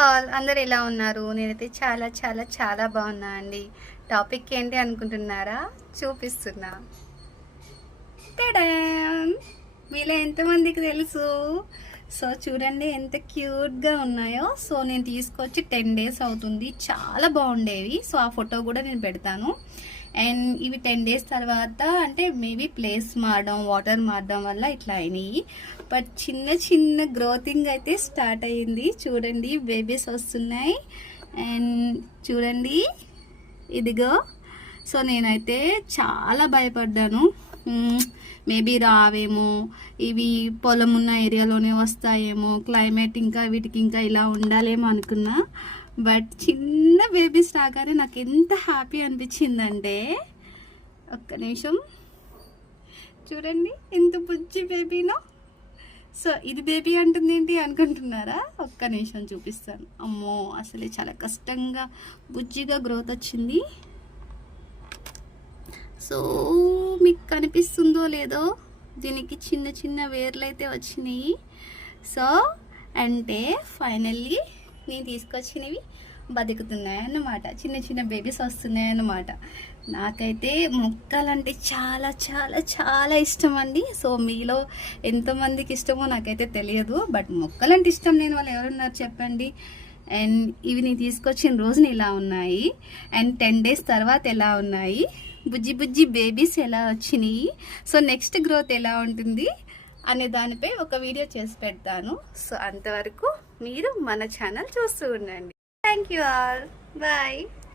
All అందరు ఎలా ఉన్నారు? నేనైతే చాలా చాలా చాలా బాగున్నా అండి. టాపిక్ ఏంటి అనుకుంటున్నారా? చూపిస్తున్నా. టడామ్! మీలో ఎంతమందికి తెలుసు? సో చూడండి ఎంత క్యూట్గా ఉన్నాయో. సో నేను తీసుకొచ్చి 10 డేస్ అవుతుంది. చాలా బాగుండేవి. సో ఆ ఫోటో కూడా నేను పెడతాను. అండ్ ఇవి 10 డేస్ తర్వాత అంటే మేబీ ప్లేస్ మారడం, వాటర్ మారడం వల్ల ఇట్లా అయినాయి. బట్ చిన్న చిన్న గ్రోతింగ్ అయితే స్టార్ట్ అయ్యింది. చూడండి బేబీస్ వస్తున్నాయి. అండ్ చూడండి ఇదిగో. సో నేనైతే చాలా భయపడ్డాను. మేబీ రావేమో, ఇవి పొలం ఉన్న ఏరియాలోనే వస్తాయేమో, క్లైమేట్ ఇంకా వీటికి ఇంకా ఇలా ఉండాలేమో అనుకున్నా. బట్ చిన్న బేబీస్ రాగానే నాకు ఎంత హ్యాపీ అనిపించిందంటే, ఒక్క నిమిషం చూడండి ఎంత బుజ్జి బేబీనో. సో ఇది బేబీ అంటుంది ఏంటి అనుకుంటున్నారా? ఒక్క నిమిషం చూపిస్తాను. అమ్మో అసలే చాలా కష్టంగా బుజ్జిగా గ్రోత్ వచ్చింది. సో మీకు కనిపిస్తుందో లేదో, దీనికి చిన్న చిన్న వేర్లు అయితే వచ్చినాయి. సో అంటే ఫైనల్లీ నేను తీసుకొచ్చినవి బతుకుతున్నాయి అన్నమాట. చిన్న చిన్న బేబీస్ వస్తున్నాయి అన్నమాట. నాకైతే మొక్కలంటే చాలా చాలా చాలా ఇష్టం అండి. సో మీలో ఎంతమందికి ఇష్టమో నాకైతే తెలియదు. బట్ మొక్కలంటే ఇష్టం లేని వాళ్ళు ఎవరున్నారు చెప్పండి. అండ్ ఇవి నేను తీసుకొచ్చిన రోజున ఇలా ఉన్నాయి. అండ్ 10 డేస్ తర్వాత ఎలా ఉన్నాయి, బుజ్జి బుజ్జి బేబీస్ ఎలా వచ్చినాయి, సో నెక్స్ట్ గ్రోత్ ఎలా ఉంటుంది అనే దానిపై ఒక వీడియో చేసి పెడతాను. సో అంతవరకు మీరు మన ఛానల్ చూస్తూ ఉండండి. Thank you all. బాయ్.